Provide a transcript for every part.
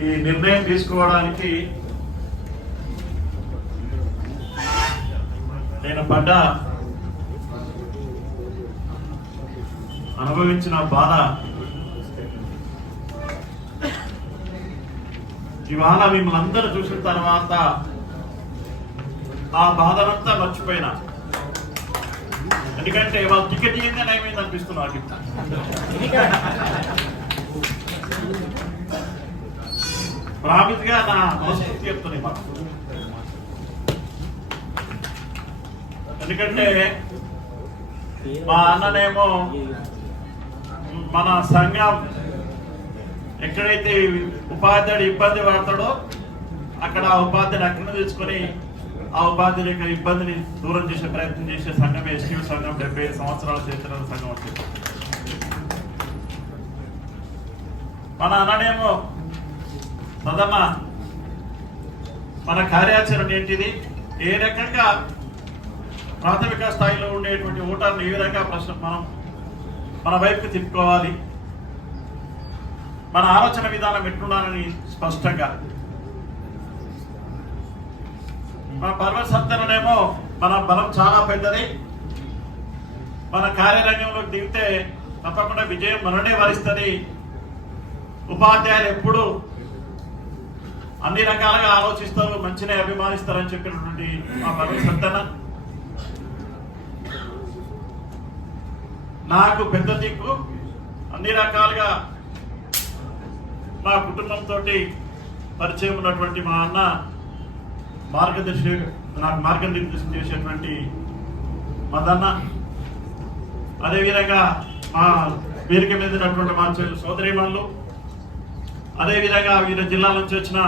ఈ నిర్ణయం తీసుకోవడానికి నేను పడ్డ అనుభవించిన బాధ ఇవాళ మిమ్మల్ని అందరూ చూసిన తర్వాత ఆ బాధనంతా మర్చిపోయినా. ఎందుకంటే వాళ్ళు టికెట్ ఇయ్యంగా నయమైంది అనిపిస్తుంది నాకు. ప్రామిస్గా నా మనస్ఫూర్తి చెప్తున్నాయి మాకు. ఎందుకంటే మా అన్ననేమో మన సంఘం ఎక్కడైతే ఉపాధ్యాయుడు ఇబ్బంది పడతాడో అక్కడ ఆ ఉపాధ్యాయుడు అక్కడ తెచ్చుకొని ఆ ఉపాధ్యాయుల యొక్క ఇబ్బందిని దూరం చేసే ప్రయత్నం చేసే సంఘం ఎస్టీ సంఘం 75 సంవత్సరాల చరిత్ర సంఘం వచ్చింది. మన అన్ననేమో సదన్న మన కార్యాచరణ ఏంటిది, ఏ రకంగా ప్రాథమిక స్థాయిలో ఉండేటువంటి ఓటర్లు ఏ రకంగా ప్రశ్న మన వైపుకి తిప్పుకోవాలి, మన ఆలోచన విధానం ఎట్లుండాలని స్పష్టంగా మన పర్వత సత్యనేమో మన బలం చాలా పెద్దది. మన కార్యరంగంలోకి దిగితే తప్పకుండా విజయం మననే వరిస్తుంది. ఉపాధ్యాయులు ఎప్పుడు అన్ని రకాలుగా ఆలోచిస్తారు, మంచినే అభిమానిస్తారని చెప్పినటువంటి మా పర్వత సత్యన నాకు పెద్ద దిక్కు. అన్ని రకాలుగా మా కుటుంబంతో పరిచయం ఉన్నటువంటి మా అన్న నాకు మార్గనిర్దేశం చేసేటువంటి మదన్న, అదేవిధంగా మా వేదిక మీద ఉన్నటువంటి మా సోదరీమణులు, అదేవిధంగా వివిధ జిల్లాల నుంచి వచ్చిన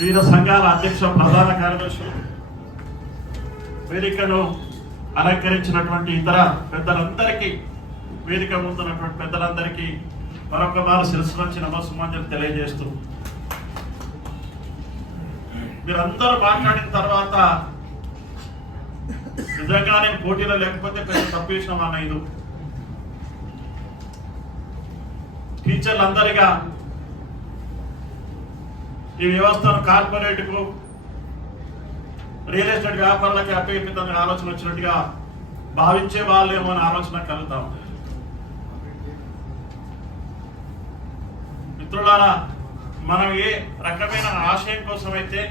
వివిధ సంఘాల అధ్యక్ష ప్రధాన కార్యదర్శులు, వేదికను అలంకరించినటువంటి ఇతర పెద్దలందరికీ, వేదిక ముందున్నటువంటి పెద్దలందరికీ మరొక వారు శిరస్సు నుంచి నమస్సుమాంజలు తెలియజేస్తూ, మీరందరూ మాట్లాడిన తర్వాత నిజంగానే పోటీలో లేకపోతే పెద్ద తప్పు చేసినామన్న. ఇది టీచర్లందరిగా ఈ వ్యవస్థను కార్పొరేట్కు రియల్ ఎస్టేట్ వ్యాపారాలకి అప్పగిద్దామని ఆలోచన వచ్చినట్టుగా భావించే వాళ్ళేమో అని ఆలోచన కలుగుతాం. మిత్రులారా, మనం ఏ రకమైన ఆశయం కోసమైతే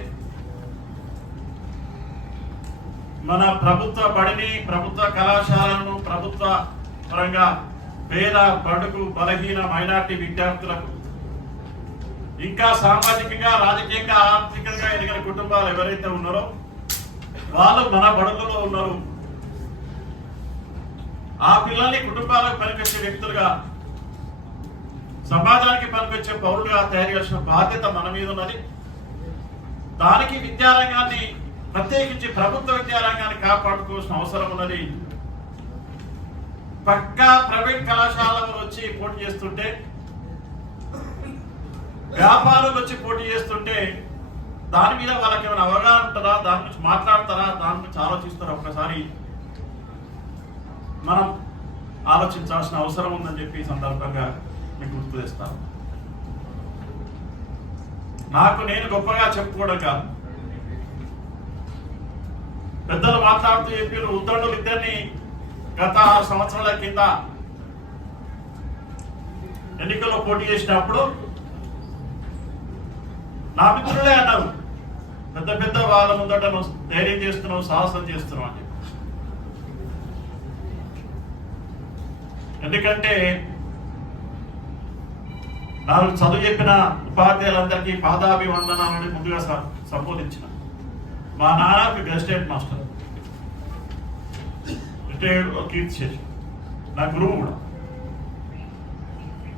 మన ప్రభుత్వ బడిని, ప్రభుత్వ కళాశాలను, ప్రభుత్వ పరంగా పేద, బడుగు, బలహీన, మైనార్టీ విద్యార్థులకు, ఇంకా సామాజికంగా, రాజకీయంగా, ఆర్థికంగా ఎదిగిన కుటుంబాలు ఎవరైతే ఉన్నారో వాళ్ళు మన బడులలో ఉన్నారు. ఆ పిల్లల్ని కుటుంబాలకు పనికొచ్చే వ్యక్తులుగా, సమాజానికి పనికొచ్చే పౌరులుగా తయారు చేసిన బాధ్యత మన మీద ఉన్నది. దానికి విద్యారంగాన్ని, ప్రత్యేకించి ప్రభుత్వ విద్యారంగాన్ని కాపాడుకోవాల్సిన అవసరం ఉన్నది. పక్కా ప్రైవేట్ కళాశాలలో వచ్చి పోటీ చేస్తుంటే, వ్యాపారులు వచ్చి పోటీ చేస్తుంటే దాని మీద వాళ్ళకి ఏమైనా అవగాహన ఉంటుందా, దాని గురించి మాట్లాడతారా, దాని గురించి ఆలోచిస్తారా, ఒక్కసారి మనం ఆలోచించాల్సిన అవసరం ఉందని చెప్పి ఈ సందర్భంగా మీకు గుర్తు చేస్తాను. నాకు నేను గొప్పగా చెప్పుకోవడం కాదు, పెద్దలు మాట్లాడుతూ చెప్పారు. ఉద్దండులు ఇద్దరిని గత 6 సంవత్సరాల కింద ఎన్నికల్లో పోటీ చేసినప్పుడు నా మిత్రులే అన్నారు, పెద్ద పెద్ద వాళ్ళ ముందట నువ్వు ధైర్యం చేస్తున్నావు, సాహసం చేస్తున్నావు అని. ఎందుకంటే నాకు చదువు చెప్పిన ఉపాధ్యాయులందరికీ పాదాభివందనాలని ముందుగా సంబోధించిన. మా నాన్నకి గెస్టేట్ మాస్టర్, రిటైర్డ్ కీర్తి చేసి నా గురువు కూడా.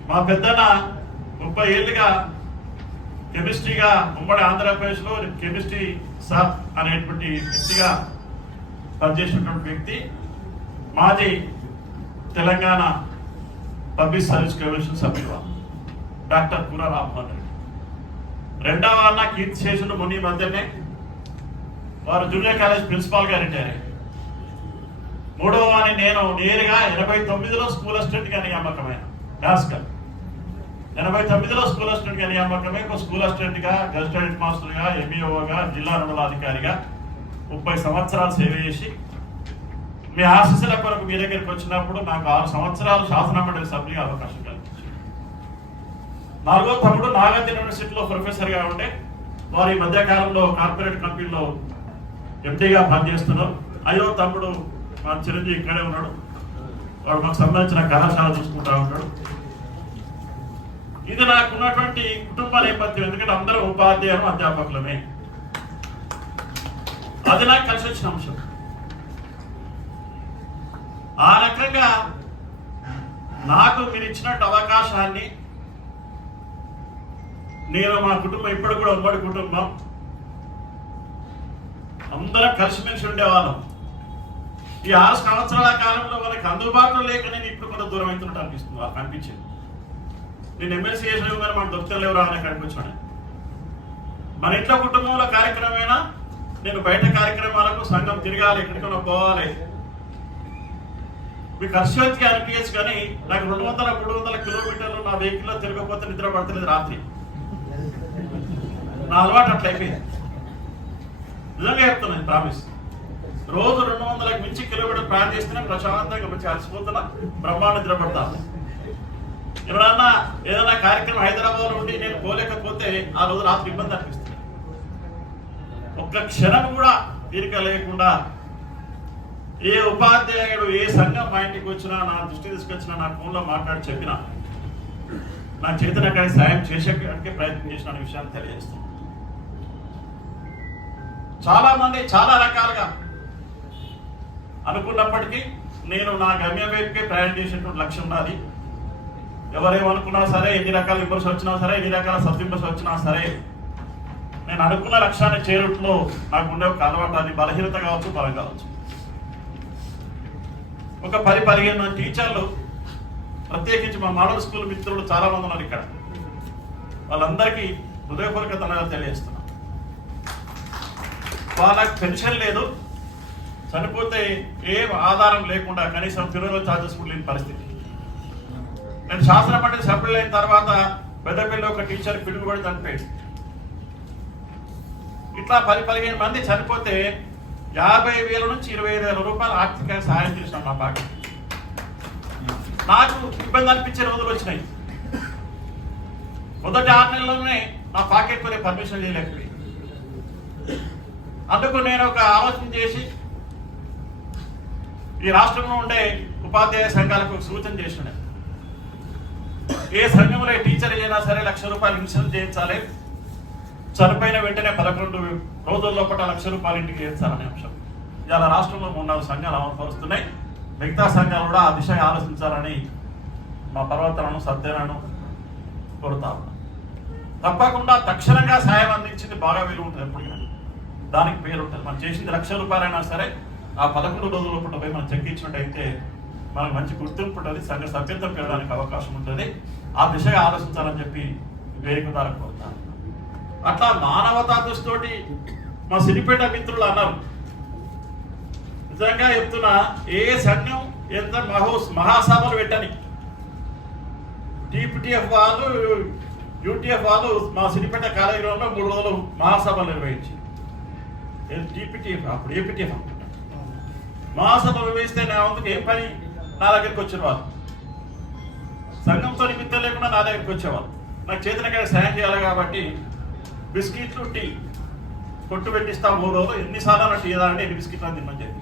మా పెద్దన 30 ఏళ్ళుగా కెమిస్ట్రీగా ఉమ్మడి ఆంధ్రప్రదేశ్లో కెమిస్ట్రీ సార్ అనేటువంటి వ్యక్తిగా పనిచేసినటువంటి వ్యక్తి, మాజీ తెలంగాణ పబ్లిక్ సర్వీస్ కమిషన్ సభ్యులు డాక్టర్ కూర రామ్మోహన్ రెడ్డి. రెండవ అన్న కీర్తి శేషులు మొన్న మధ్యనే వారు జూనియర్ కాలేజ్ ప్రిన్సిపాల్ గా రిటైర్ అయ్యారు. మూడవ అని నేను నేరుగా 89లో స్కూల్ అసిస్టెంట్ గా నియామకమైన డాస్కల్. 89లో స్కూల్ అసిస్టెంట్గా నియామకమే. ఒక స్కూల్ అసిస్టెంట్గా, గెస్టెడ్ హెడ్ మాస్టర్గా, ఎంఈఓగా, జిల్లా నోడల్ అధికారిగా 30 సంవత్సరాలు సేవ చేసి మీ ఆశీస్సుల కొరకు మీ దగ్గరికి వచ్చినప్పుడు నాకు 6 సంవత్సరాలు శాసనమండలి సభ్యుగా అవకాశం కల్పించింది. 4వ తమ్ముడు నాగార్జున యూనివర్సిటీలో ప్రొఫెసర్గా ఉంటే వారు ఈ మధ్యకాలంలో కార్పొరేట్ కంపెనీలో ఎంటీగా పనిచేస్తున్నారు. 5వ తమ్ముడు మా చిరంజీవి ఇక్కడే ఉన్నాడు. వాడు మాకు సంబంధించిన కళాశాల చూసుకుంటా ఉంటాడు. ఇది నాకు ఉన్నటువంటి కుటుంబ నేపథ్యం. ఎందుకంటే అందరూ ఉపాధ్యాయులు, అధ్యాపకులమే. అది నాకు కలిసి వచ్చిన అంశం. ఆ రకంగా నాకు మీరు ఇచ్చినట్టు అవకాశాన్ని నేను, మా కుటుంబం ఇప్పుడు కూడా ఉమ్మడి కుటుంబం, అందరం కలిసిమెలిసి ఉండేవాళ్ళం. ఈ 6 సంవత్సరాల కాలంలో మనకి అందుబాటులో లేక నేను ఇప్పుడు కొంత దూరం అవుతున్నట్టు అనిపిస్తుంది. వాళ్ళకి అనిపించింది. నేను ఎమ్మెల్సీ చేసినవి కానీ మన దొరుకుతలు ఎవరు అని కనిపించాను. మన ఇంట్లో కుటుంబంలో కార్యక్రమమైనా నేను బయట కార్యక్రమాలకు సంఘం తిరగాలి, ఎక్కడికైనా పోవాలి. మీకు ఖర్చుగా అనిపించచ్చు కానీ నాకు 200-300 కిలోమీటర్లు నా వెహికల్లో తిరగకపోతే నిద్ర పడతలేదు రాత్రి. నా అలవాటు అట్లా అయిపోయింది. నిజంగా చెప్తున్నాను, ప్రామిస్. రోజు 200కి మించి కిలోమీటర్ ప్రయాణం చేస్తేనే ప్రశాంతంగా మంచి అలసిపోతున్నా, బ్రహ్మాండ నిద్ర పడతాను. ఎవరన్నా ఏదైనా కార్యక్రమం హైదరాబాద్ నుండి నేను పోలేకపోతే ఆ రోజు రాత్రి ఇబ్బంది అనిపిస్తుంది. ఒక్క క్షణం కూడా తీరిక లేకుండా ఏ ఉపాధ్యాయుడు, ఏ సంఘం మా ఇంటికి వచ్చినా, నా దృష్టి తీసుకొచ్చినా, నా ఫోన్లో మాట్లాడి చెప్పినా నా చేతన కానీ సాయం చేసేకే ప్రయత్నం చేసిన విషయాన్ని తెలియజేస్తున్నాను. చాలా మంది చాలా రకాలుగా అనుకున్నప్పటికీ నేను నా గమ్యం వైపుకే ప్రయాణం చేసేటువంటి లక్ష్యం ఉన్నది. ఎవరేమనుకున్నా సరే, ఎన్ని రకాల విమర్శలు వచ్చినా సరే, ఎన్ని రకాల సద్విమర్శలు వచ్చినా సరే, నేను అనుకున్న లక్ష్యాన్ని చేరుట్లో నాకు ఉండే ఒక అలవాటు. అది బలహీనత కావచ్చు, బలం కావచ్చు. ఒక 10-15 మంది టీచర్లు, ప్రత్యేకించి మా మోడల్ స్కూల్ మిత్రులు చాలా మంది ఉన్నారు ఇక్కడ. వాళ్ళందరికీ హృదయపూర్వక ధన్యవాదాలు తెలియజేస్తున్నాను. వాళ్ళకి పెన్షన్ లేదు, చనిపోతే ఏం ఆధారం లేకుండా కనీసం ఫ్యూనరల్ ఛార్జెస్ కూడా లేని పరిస్థితి. నేను శాసన మండలి సభ్యులు అయిన తర్వాత పెద్దపల్లి ఒక టీచర్ పిడుగుబడి చనిపోయింది. ఇట్లా 10-15 మంది చనిపోతే 50,000 నుంచి 20,000 రూపాయలు ఆర్థిక సహాయం చేసిన మా పార్టీ. నాకు ఇబ్బంది అనిపించే రోజులు వచ్చినాయి. మొదటి 6 నెలల్లోనే నా పాకెట్ కొనే పర్మిషన్ చేయలేకపోయింది. అందుకు నేను ఒక ఆలోచన చేసి ఈ రాష్ట్రంలో ఉండే ఉపాధ్యాయ సంఘాలకు ఒక సూచన చేసిన. ఏ సంఘంలో టీచర్ అయినా సరే 1,00,000 రూపాయలు ఇన్సూరెన్స్ చేయించాలి. చనిపోయిన వెంటనే 11 రోజుల లోపల 1,00,000 రూపాయలు ఇంటికి చేయించాలనే అంశం. ఇలా రాష్ట్రంలో 3-4 సంఘాలు అమలుపరుస్తున్నాయి. మిగతా సంఘాలు కూడా ఆ దిశగా ఆలోచించాలని మా పర్వతలను సత్యనాను కోరుతా ఉన్నాను. తప్పకుండా తక్షణంగా సాయం అందించింది బాగా విలువ ఉంటుంది. ఎప్పటికైనా దానికి పేరు ఉంటుంది. మనం చేసింది 1,00,000 రూపాయలైనా సరే ఆ 11 రోజుల లోపల పోయి మనం చెక్కించినట్టయితే మనకు మంచి గుర్తింపు ఉంటుంది, సంఘ సభ్యత్వం పెరగడానికి అవకాశం ఉంటుంది. ఆ దిశగా ఆలోచించాలని చెప్పి వేదిక ద్వారా కోరుతాను. అట్లా మానవతా దృష్టితోటి మా సిరిపేట మిత్రులు అన్నారు. నిజంగా చెప్తున్నా, ఏ సంఘం ఎంత మహాసభలు పెట్టని టీపీటీఎఫ్ వాళ్ళు, యూటీఎఫ్ వాళ్ళు మా సిరిపేట కాలేజీలో 3 రోజులు మహాసభలు నిర్వహించి, టీపీటీఎఫ్ అప్పుడు ఏపీటీఎఫ్ అనుకుంటా, మహాసభ నిర్వహిస్తే నా వంతుకు ఏం పని, నా దగ్గరికి వచ్చిన వాళ్ళు సంఘంతో నిమిత్తం లేకుండా నా దగ్గరికి వచ్చేవాళ్ళు. నాకు చేతనకాయ సాయం చేయాలి కాబట్టి బిస్కెట్లు, టీ కొట్టు పెట్టిస్తాం 3 రోజులు. ఎన్నిసార్లు టీ ఏదంటే 8 బిస్కెట్లు అని తిమ్మని చెప్పి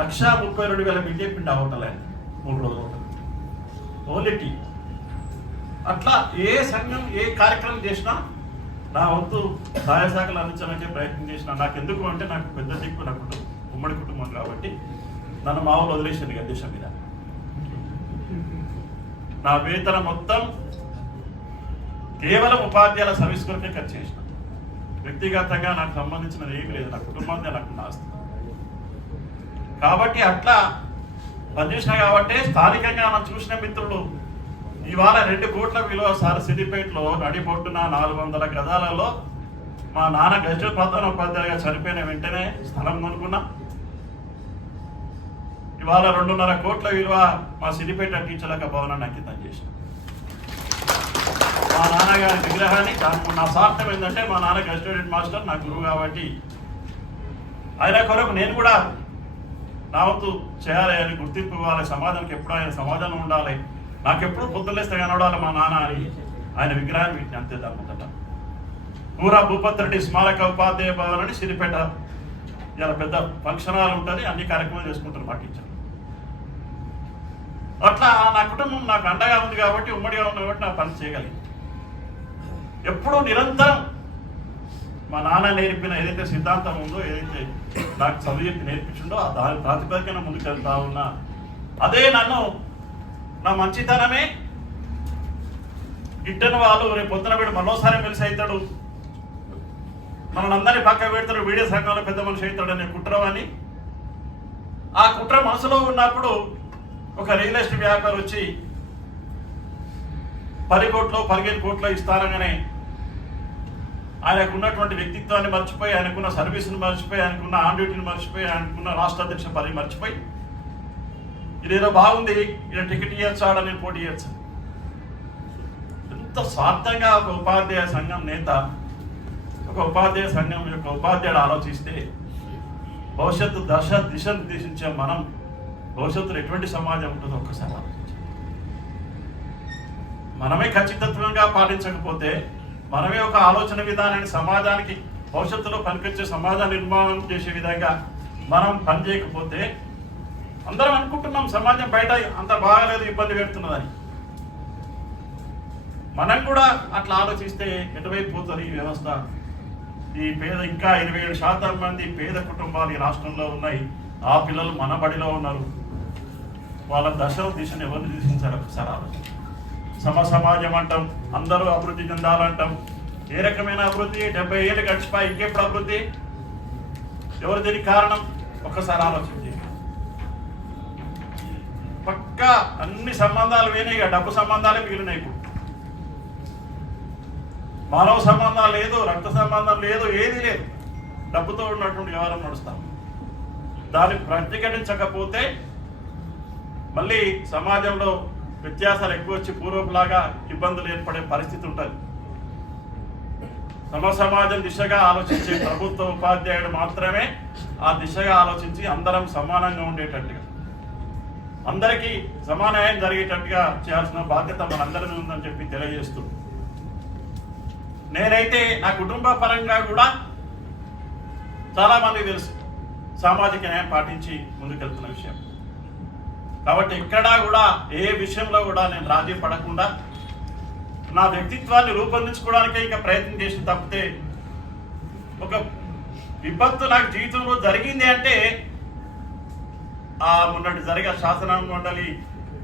1,32,000 బిల్ చెప్పిండి ఆ హోటల్ ఆయన 3 రోజులు ఓన్లీ టీ. అట్లా ఏ సంఘం ఏ కార్యక్రమం చేసినా నా వంతు సహాయ శాఖలు అందించడానికి ప్రయత్నం చేసిన. నాకు ఎందుకు అంటే నాకు పెద్ద దిక్కు, నా కుటుంబం ఉమ్మడి కుటుంబం కాబట్టి నన్ను మా ఊళ్ళు వదిలేసింది దేశం మీద. నా వేతనం మొత్తం కేవలం ఉపాధ్యాయుల సర్వీస్ కొరకే ఖర్చు చేసిన. వ్యక్తిగతంగా నాకు సంబంధించినది ఏమీ లేదు. నా కుటుంబాన్ని నాకు ఆస్తి కాబట్టి అట్లా పనిచేసిన కాబట్టి స్థానికంగా మనం చూసిన మిత్రులు ఇవాళ 2 కోట్ల విలువ సార్ సిద్దిపేటలో నడిపొట్టున 400 గజాలలో మా నాన్న గజెట్ ప్రధాన ఉపాధ్యాయులుగా చనిపోయిన వెంటనే స్థలం కొనుక్కున్నా. ఇవాళ 2.5 కోట్ల విలువ మా సిద్దిపేట టీచర్లకు భవనాన్ని అంకితం చేసిన మా నాన్నగారి విగ్రహాన్ని. నా స్వార్థం ఏంటంటే మా నాన్న గెస్టెడ్ మాస్టర్, నా గురువు కాబట్టి ఆయన కొరకు నేను కూడా నా వంతు చేయాలి అని గుర్తింపు ఇవ్వాలి. సమాజానికి ఎప్పుడు ఆయన సమాజంలో ఉండాలి, నాకు ఎప్పుడు పొద్దులేస్తే కనబడాలి మా నాన్న అని ఆయన విగ్రహాన్ని వీటిని అంతే దాకుంటా. పూరా భూపతి రెడ్డి స్మారక ఉపాధ్యాయ భవన్ అని సిద్దిపేట ఇలా పెద్ద ఫంక్షన్ హాల్ ఉంటుంది, అన్ని కార్యక్రమాలు చేసుకుంటారు మా టీచర్. అట్లా నా కుటుంబం నాకు అండగా ఉంది కాబట్టి, ఉమ్మడిగా ఉంది కాబట్టి నా పని చేయగలిగింది. ఎప్పుడూ నిరంతరం మా నాన్న నేర్పిన ఏదైతే సిద్ధాంతం ఉందో, ఏదైతే నాకు చదువు చెప్పి నేర్పించిండో దాని ప్రాతిపదికన ముందుకు వెళ్తా ఉన్నా. అదే నన్ను నా మంచితనమే గిట్టని వాళ్ళు రేపు పొద్దున వీడు మరోసారి మెలిసి అవుతాడు, మనందరినీ పక్క పెడతాడు, వీడియో సంఘంలో పెద్ద మనిషి అవుతాడు అనే కుట్రమని ఆ కుట్ర మనసులో ఉన్నప్పుడు ఒక రియల్ ఎస్టేట్ వ్యాపారి వచ్చి 10 కోట్లు 15 కోట్లు ఇస్తారగానే ఆయనకు ఉన్నటువంటి వ్యక్తిత్వాన్ని మర్చిపోయి, ఆయనకున్న సర్వీస్ని మర్చిపోయి, ఆయనకున్న ఆన్ డ్యూటీని మర్చిపోయి, ఆయనకున్న రాష్ట్ర అధ్యక్ష పదవి మర్చిపోయి, ఇదేదో బాగుంది ఇలా టికెట్ ఇవ్వచ్చు, ఆడ నేను పోటీ చేయొచ్చు. ఎంత స్వార్థంగా ఒక ఉపాధ్యాయ సంఘం నేత, ఒక ఉపాధ్యాయ సంఘం యొక్క ఉపాధ్యాయుడు ఆలోచిస్తే భవిష్యత్తు దిశ నిర్దేశించే మనం భవిష్యత్తులో ఎటువంటి సమాజం ఉంటుందో ఒక్కసారి ఆలోచించాలి. మనమే ఖచ్చితత్వంగా పాటించకపోతే, మనమే ఒక ఆలోచన విధానాన్ని సమాజానికి భవిష్యత్తులో పనికొచ్చే సమాజాన్ని నిర్మాణం చేసే విధంగా మనం పనిచేయకపోతే, అందరం అనుకుంటున్నాం సమాజం బయట అంత బాగాలేదు, ఇబ్బంది పెడుతున్నదని. మనం కూడా అట్లా ఆలోచిస్తే ఎటువైపు పోతుంది ఈ వ్యవస్థ? ఈ పేద ఇంకా 27% మంది పేద కుటుంబాలు ఈ రాష్ట్రంలో ఉన్నాయి. ఆ పిల్లలు మన బడిలో ఉన్నారు. వాళ్ళ దిశను ఎవరు నిర్దేశించారు ఒకసారి ఆలోచన. సమాజం అంటాం, అందరూ అభివృద్ధి చెందాలంటాం. ఏ రకమైన అభివృద్ధి? 70 ఏళ్ళు గడిచిపోయి ఇంకెప్పుడు అభివృద్ధి? ఎవరు దీనికి కారణం? ఒక్కసారి ఆలోచన చేయండి. పక్కా అన్ని సంబంధాలు వేనాయిగా, డబ్బు సంబంధాలే మిగిలినాయి. ఇప్పుడు మానవ సంబంధం లేదు, రక్త సంబంధం లేదు, ఏది లేదు. డబ్బుతో ఉన్నటువంటి వ్యవహారం నడుస్తాం. దాన్ని ప్రతిఘటించకపోతే మళ్ళీ సమాజంలో వ్యత్యాసాలు ఎక్కువ వచ్చి పూర్వపులాగా ఇబ్బందులు ఏర్పడే పరిస్థితి ఉంటుంది. సమాజం దిశగా ఆలోచించే ప్రభుత్వ ఉపాధ్యాయుడు మాత్రమే ఆ దిశగా ఆలోచించి అందరం సమానంగా ఉండేటట్టుగా, అందరికీ సమాన్యాయం జరిగేటట్టుగా చేయాల్సిన బాధ్యత మనందరి మీద ఉందని చెప్పి తెలియజేస్తూ, నేనైతే నా కుటుంబ పరంగా కూడా చాలా మందికి తెలుసు సామాజిక న్యాయం పాటించి ముందుకెళ్తున్న విషయం. కాబట్టి ఎక్కడా కూడా ఏ విషయంలో కూడా నేను రాజీ పడకుండా నా వ్యక్తిత్వాన్ని రూపొందించుకోవడానికే ఇంకా ప్రయత్నం చేసి తప్పితే, ఒక విపత్తు నాకు జీవితంలో జరిగింది అంటే ఆ మొన్నటి జరిగే శాసన మండలి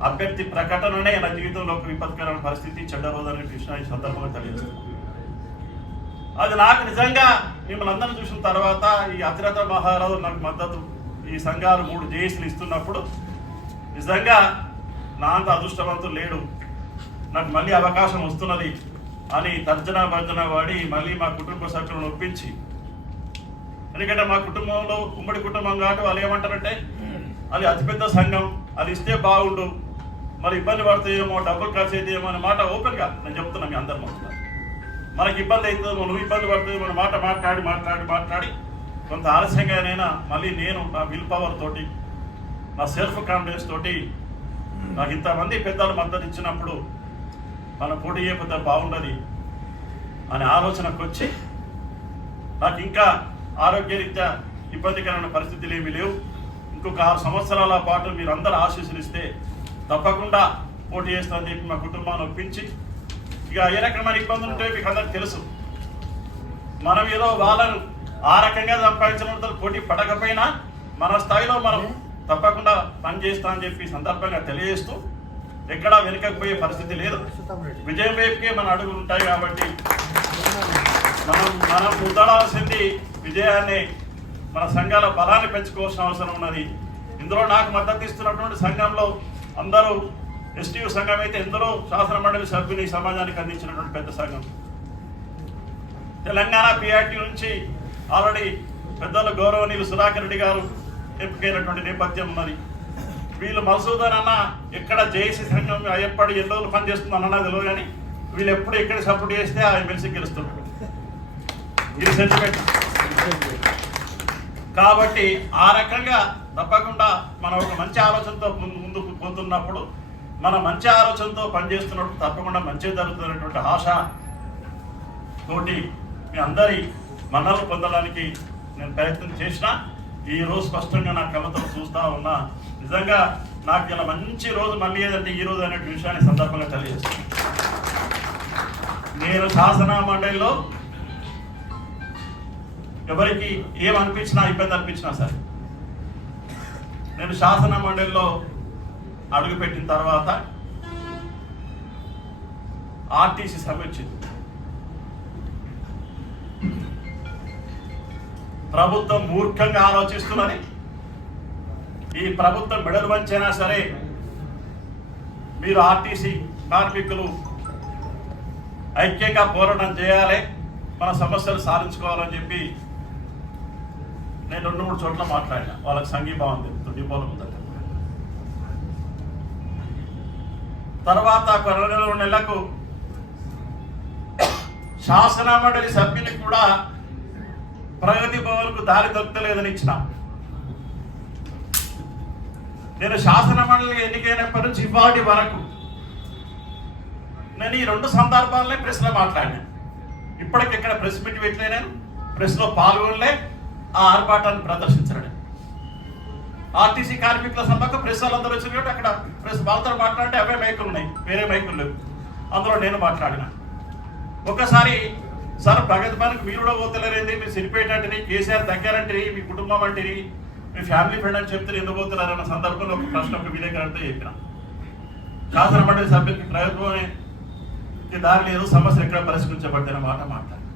అభ్యర్థి ప్రకటననే నా జీవితంలో ఒక విపత్కరమైన పరిస్థితి, చెడ్డ రోజుని కృష్ణ ఈ సందర్భంగా తెలియజేస్తుంది. అది నాకు నిజంగా మిమ్మల్ని అందరినీ చూసిన తర్వాత ఈ అతిరథ మహారాజు నాకు మద్దతు, ఈ సంఘాలు 3 జేఏసీలు ఇస్తున్నప్పుడు నిజంగా నా అంత అదృష్టవంతులు లేడు, నాకు మళ్ళీ అవకాశం వస్తున్నది అని తర్జన భర్జన వాడి మళ్ళీ మా కుటుంబ సభ్యులను ఒప్పించి, ఎందుకంటే మా కుటుంబంలో ఉమ్మడి కుటుంబం కాబట్టి వాళ్ళు ఏమంటారంటే అది అతిపెద్ద సంఘం, అది ఇస్తే బాగుండు, మరి ఇబ్బంది పడుతుందేమో, డబ్బులు ఖర్చు అవుతాయేమో అనే మాట ఓపెన్గా నేను చెప్తున్నా మీ అందరి మొత్తం. మనకి ఇబ్బంది అవుతుందో, నువ్వు ఇబ్బంది పడుతుంది మన మాట మాట్లాడి కొంత ఆలస్యంగానైనా మళ్ళీ నేను నా విల్ పవర్ తోటి, నా సెల్ఫ్ కాన్ఫిడెన్స్ తోటి, నాకు ఇంతమంది పెద్దలు మద్దతు ఇచ్చినప్పుడు మనం పోటీ చేయకపోతే బాగుండదు అనే ఆలోచనకు వచ్చి, నాకు ఇంకా ఆరోగ్యరీత్యా ఇబ్బందికరమైన పరిస్థితులు ఏమీ లేవు, ఇంకొక 6 సంవత్సరాల పాటు మీరు అందరూ ఆశీస్సులు ఇస్తే తప్పకుండా పోటీ చేస్తామని చెప్పి మా కుటుంబాన్ని ఒప్పించి, ఇక ఏ రకమైన ఇబ్బందులు ఉంటే మీకు అందరికి తెలుసు. మనం ఏదో వాళ్ళను ఆ రకంగా సంపాదించిన పోటీ పడకపోయినా మన స్థాయిలో మనం తప్పకుండా పని చేస్తామని చెప్పి సందర్భంగా తెలియజేస్తూ, ఎక్కడా వెనుకపోయే పరిస్థితి లేదు. విజయం వైపుకే మన అడుగులు ఉంటాయి కాబట్టి మనం ముద్దడాల్సింది విజయాన్ని, మన సంఘాల బలాన్ని పెంచుకోవాల్సిన అవసరం ఉన్నది. ఇందులో నాకు మద్దతు ఇస్తున్నటువంటి సంఘంలో అందరూ ఎస్టీయూ సంఘం అయితే ఇందులో శాసన మండలి సభ్యుని సమాజానికి అందించినటువంటి పెద్ద సంఘం. తెలంగాణ పిఆర్టీ నుంచి ఆల్రెడీ పెద్దలు గౌరవనీయులు సుధాకర్ రెడ్డి గారు ఎంపికైనటువంటి నేపథ్యం ఉన్నది. వీళ్ళు మసూదన్ అన్న ఎక్కడ జేఏసీ సంఘం ఎప్పుడు ఎన్ని రోజులు పనిచేస్తుందన్న తెలియదు, కానీ వీళ్ళు ఎప్పుడు ఎక్కడ సపోర్ట్ చేస్తే ఆ ఎమ్మెల్సీ గెలుస్తుంటారు. ఇది సెంటిమెంట్. కాబట్టి ఆ రకంగా తప్పకుండా మనం ఒక మంచి ఆలోచనతో ముందుకు పోతున్నప్పుడు, మనం మంచి ఆలోచనతో పనిచేస్తున్నప్పుడు తప్పకుండా మంచి జరుగుతున్నటువంటి ఆశ తోటి మీ అందరి మన్నలు పొందడానికి నేను ప్రయత్నం చేసిన. ఈ రోజు స్పష్టంగా నా కళ్ళతో చూస్తా ఉన్నా. నిజంగా నాకు ఇలా మంచి రోజు మళ్ళీ ఏదంటే ఈ రోజు అనే విషయాన్ని సందర్భంగా తెలియజేస్తాను. నేను శాసన మండలిలో ఎవరికి ఏమనిపించినా ఇబ్బంది అనిపించినా సరే, నేను శాసన మండలిలో అడుగుపెట్టిన తర్వాత ఆర్టీసీ సమ్మె వచ్చింది. ప్రభుత్వం మూర్ఖంగా ఆలోచిస్తున్నది. ఈ ప్రభుత్వం మెడలు వంచైనా సరే మీరు ఆర్టీసీ కార్మికులు ఐక్యంగా పోరాటం చేయాలి, మన సమస్యలు సాధించుకోవాలని చెప్పి నేను 2-3 చోట్ల మాట్లాడినా. వాళ్ళకి సంఘీభావం తెలుపుతుంది డిపోల ముందట. తర్వాత 2 నెలలకు శాసన మండలి సభ్యునికి కూడా ప్రగతి భవన్కు దారి దొరకలేదని ఇచ్చిన. నేను శాసన మండలి ఎన్నికైనప్పటి నుంచి ఇవాటి వరకు నేను ఈ 2 సందర్భాలనే ప్రెస్లో మాట్లాడినా. ఇప్పటికెక్కడ ప్రెస్ మీట్ పెట్టలే, నేను ప్రెస్లో పాల్గొనలే, ఆ ఆర్భాటాన్ని ప్రదర్శించడం. ఆర్టీసీ కార్మికుల సభకు ప్రెస్ వాళ్ళందరూ వచ్చిన కాబట్టి అక్కడ ప్రెస్ వాళ్ళతో మాట్లాడితే అవే మైకులు ఉన్నాయి, వేరే మైకులు లేవు. అందులో నేను మాట్లాడిన. ఒకసారి సార్ ప్రగతి భవన్కి మీరు కూడా పోతలేరేంది, మీరు సిరిపేట అంటేని, కేసీఆర్ దగ్గరంటే, మీ కుటుంబం అంటేని, మీ ఫ్యామిలీ ఫ్రెండ్ అని చెప్తే ఎందుకు పోతున్నారు అన్న సందర్భంలో ఒక ప్రశ్న ఒక విలేకరులతో చెప్పిన. శాసన మండలి సభ్యులకి ప్రగతి భవన్కి దారి లేదు, సమస్య ఎక్కడ పరిష్కరించబడిన మాట మాట్లాడారు.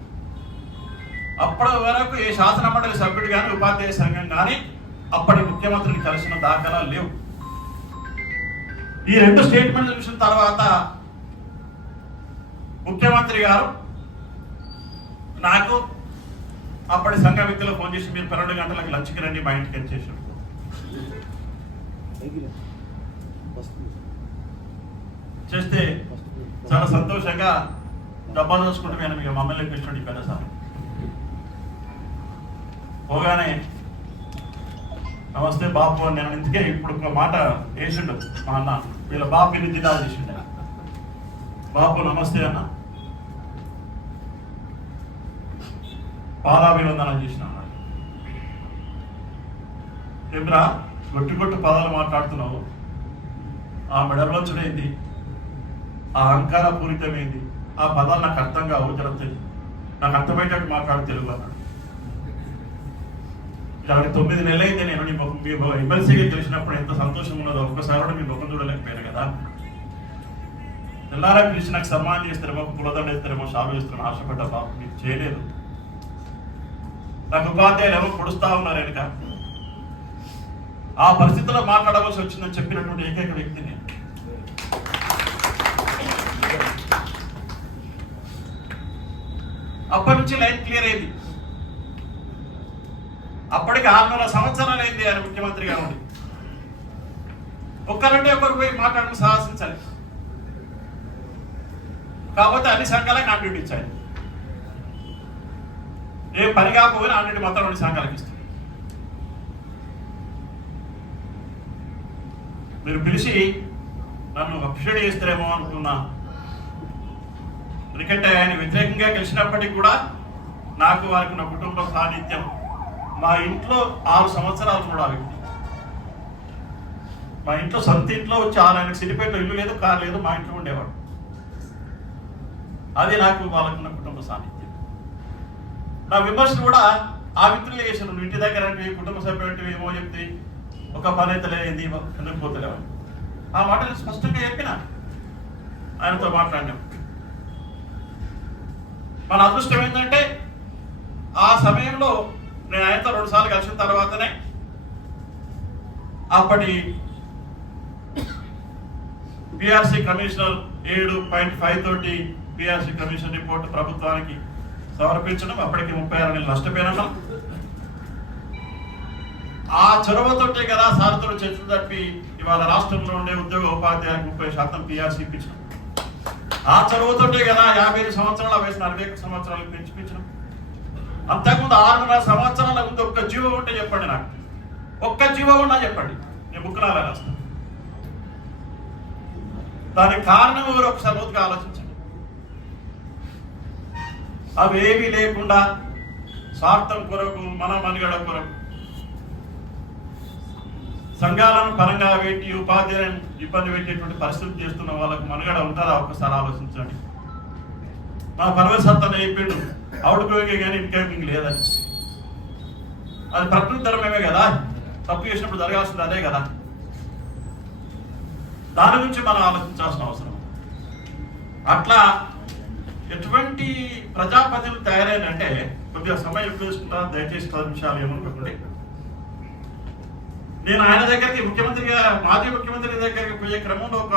అప్పటి వరకు ఏ శాసన మండలి సభ్యుడు కానీ ఉపాధ్యాయ సంఘం కానీ అప్పటి ముఖ్యమంత్రిని కలిసిన దాఖలాలు లేవు. ఈ 2 స్టేట్మెంట్లు చూసిన తర్వాత ముఖ్యమంత్రి గారు నాకు అప్పటి సంఘ వ్యక్తులు ఫోన్ చేసి మీరు 12 గంటలకు లంచ్కి రండి మా ఇంటికి వచ్చేసారు. చేస్తే చాలా సంతోషంగా డబ్బాలు చూసుకుంటూ నేను మీకు మమ్మల్ని పిలిచండి పెద్ద సార్. పోగానే నమస్తే బాబు అని నేను ఇందుకే ఇప్పుడు ఒక మాట వేసిండు మా అన్న, వీళ్ళ బాబు ఇన్ని జిల్లాలు చేసిండు. బాబు నమస్తే అన్న, పాదాభివందనం చేసిన. ఏమిరా గొట్టు పదాలు మాట్లాడుతున్నావు, ఆ మెడలోచనేంది, ఆ అహంకార పూరితమైంది, ఆ పదాలు నాకు అర్థం కావు, జరుగుతుంది నాకు అర్థమయ్యేటట్టు మాట్లాడు తెలుగు అన్నాడు. కాబట్టి 9 నెలలు అయితే నేను మీ ఎమ్మెల్సీగా తెలిసినప్పుడు ఎంత సంతోషం ఉన్నదో ఒక్కసారి కూడా మీ ముఖం చూడలేకపోయాను కదా. తెల్లారా పిలిచి నాకు సన్మానం చేస్తారేమో, పులదండ వేస్తారేమో, షాలు వేస్తారేమో ఆశపడ్డ బాబు, మీకు చేయలేదు. నాకు ఉపాధ్యాయులు ఏమో పొడుస్తా ఉన్నారు వెనుక. ఆ పరిస్థితిలో మాట్లాడవలసి వచ్చిందని చెప్పినటువంటి ఏకైక వ్యక్తి నేను. అప్పటి నుంచి లైన్ క్లియర్ అయింది. అప్పటికి 600 సంవత్సరాలు అయింది ఆయన ముఖ్యమంత్రిగా ఉండి. ఒక్కరంటే ఒకరు పోయి మాట్లాడడం సాహసించాలి. కాకపోతే అన్ని సంఘాలకు కాంట్రిబ్యూట్ ఇచ్చాయి. ఏ పని కాకపోయినా అన్నిటి మొత్తం 2 సంఘాలకు ఇస్తాయి. మీరు పిలిచి నన్ను అప్రిషియేట్ చేస్తారేమో అనుకున్నా. ఎందుకంటే ఆయన వ్యతిరేకంగా గెలిచినప్పటికీ కూడా నాకు వారికి నా కుటుంబ సాన్నిధ్యం, మా ఇంట్లో 6 సంవత్సరాలు కూడా వ్యక్తి మా ఇంట్లో సొంత ఇంట్లో వచ్చి ఆయనకు సిరిపేట ఇల్లు లేదు, కారు లేదు, మా ఇంట్లో ఉండేవాడు. అది నాకు వాళ్ళకున్న కుటుంబ సాన్నిధ్యం. నా విమర్శలు కూడా ఆ మిత్రులు చేశాను. నువ్వు ఇంటి దగ్గర అంటే కుటుంబ సభ్యులు ఏమో చెప్తే ఒక పని అయితే లేదు, ఎందుకు పోతలేవు, ఆ మాటలు స్పష్టంగా చెప్పిన. ఆయనతో మాట్లాడినాం. మన అదృష్టం ఏంటంటే ఆ సమయంలో నేను ఆయనతో 2 సార్లు కలిసిన తర్వాతనే అప్పటి పిఆర్సీ కమిషనర్ 7.5 తోటి పిఆర్సీ కమిషన్ రిపోర్ట్ ప్రభుత్వానికి సమర్పించడం. అప్పటికి 36 నెలలు నష్టపోయినా ఆ చొరవతోటే కదా సార్తో చేతులు తప్పి ఇవాళ రాష్ట్రంలో ఉండే ఉద్యోగ ఉపాధ్యాయులకు 30% పిఆర్సీ ఇప్పించాం. ఆ చదువుతుంటే కదా 55 సంవత్సరాల వయసు 41 సంవత్సరాలకు పెంచిపించాం. అంతకుముందు 6.5 సంవత్సరాల ముందు ఒక్క జీవో ఉంటే చెప్పండి, నాకు ఒక్క జీవో ఉన్నా చెప్పండి, నేను బుక్కులాగా రాస్తాను. దానికి కారణం ఎవరు ఒకసారి రోజుగా ఆలోచించండి. అవేమీ లేకుండా స్వార్థం కొరకు, మన మనుగడ కొరకు సంఘాలను పరంగా పెట్టి ఉపాధ్యాయులను ఇబ్బంది పెట్టేటువంటి పరిస్థితి చేస్తున్న వాళ్ళకు మనుగడ ఉంటుందా ఒక్కసారి ఆలోచించండి. మా పరమసత్తని చెప్పిండు అవుట్ గోయింగ్ కానీ ఇన్కమింగ్ లేదని. అది ప్రకృతి ధర్మమే కదా, తప్పు చేసినప్పుడు జరగాల్సింది అదే కదా. దాని గురించి మనం ఆలోచించాల్సిన అవసరం. అట్లా ఎటువంటి ప్రజాప్రతినిధులు తయారైనంటే కొద్దిగా సమయం ఎక్కువ తీసుకుంటారు, దయచేసి 10 నిమిషాలు ఏమనుకోకండి. నేను ఆయన దగ్గరికి ముఖ్యమంత్రిగా, మాజీ ముఖ్యమంత్రి దగ్గరికి పోయే క్రమంలో ఒక